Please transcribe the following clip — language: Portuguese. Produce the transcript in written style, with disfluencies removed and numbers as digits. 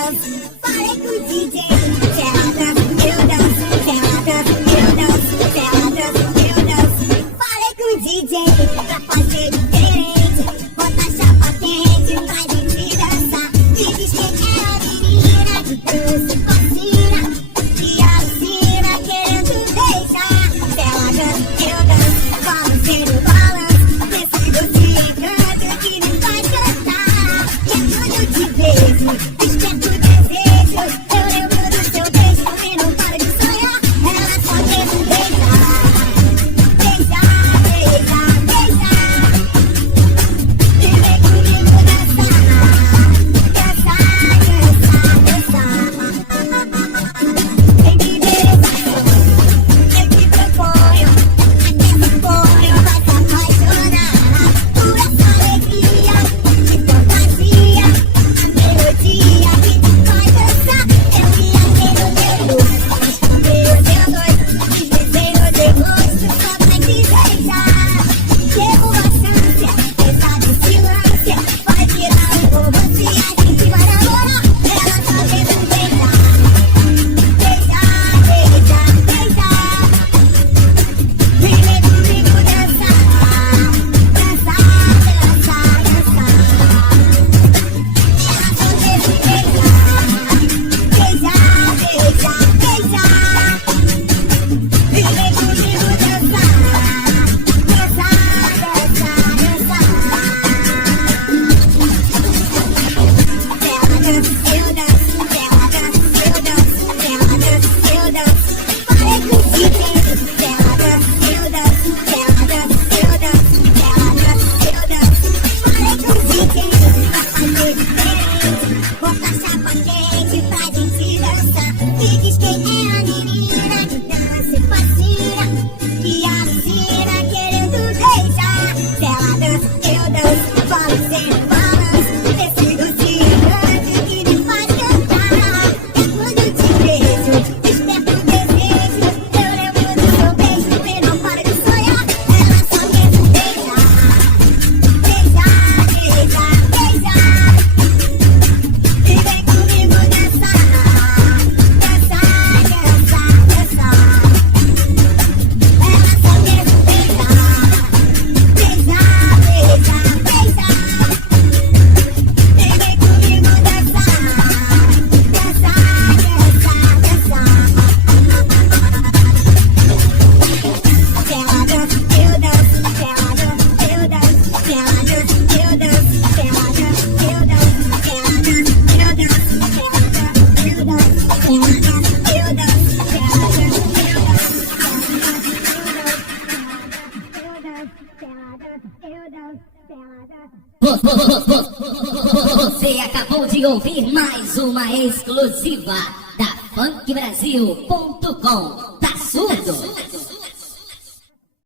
danço. Falei com o DJ, se ela dança, eu danço. Se ela dança, eu danço. Se ela dança, eu danço. Falei com o DJ, pra fazer diferente. Bota a chapa quente pra gente dançar. Me diz quem é a menina que trouxe fascina e assina querendo beijar. Se ela dança, eu danço. Vamos ser o balanço desse doce encanto que me faz cantar. E é quando eu te vejo, desperto o desejo. Eu lembro do seu beijo e não paro de sonhar. Ela só quer me beijar. Beijar, beijar, beijar. E vem comigo dançar. Dançar, dançar, dançar. Vem me beijar. Eu te proponho. Até me ponho, vai se apaixonar. Por essa alegria de fantasia. A melodia que te faz dançar. Eu viajei no teu rosto, escondei o teu noite, deslizei no teu rosto só pra te beijar. Chego bastante, pesado e silêncio, vai virar um romance e a gente vai namorar. Ela só quer me beijar. Beijar, beijar, beijar. Vem comigo dançar. Dançar, dançar, dançar. Ela só quer me beijar. Beijar, beijar, beijar. Vem comigo dançar. Dançar, dançar, dançar. Ela dança, eu danço. Ela dança, eu danço. Ela dança, eu danço. Falei com o DJ. Ela dança, eu danço. Ela dança, eu danço. Ela dança, eu danço. Falei com o DJ. Pra fazer diferente. Bota a chapa quente pra gente dançar. Me diz quem é a menina que dança e fascina e assina querendo beijar. Se ela dança, eu danço. Vamos ser um balanço desse doce encanto que me faz cantar. É quando eu te vejo, desperto o desejo. Eu lembro do seu beijo e não paro de sonhar. Ela só quer me beijar. Beijar, beijar, beijar. E vem comigo dançar. Dançar, dançar, dançar. Ela só quer me beijar. Beijar, beijar, beijar. E vem comigo dançar. Dançar, dançar, dançar. Se ela dança, eu danço. Se ela dança, eu danço. Se ela dança, eu danço. Se ela dança, eu danço. Se ela dança, eu danço. Se ela dança, eu danço. Se ela dança, eu danço. Se ela dança, eu danço. Você acabou de ouvir mais uma exclusiva da funkbrasil.com. Tá surdo?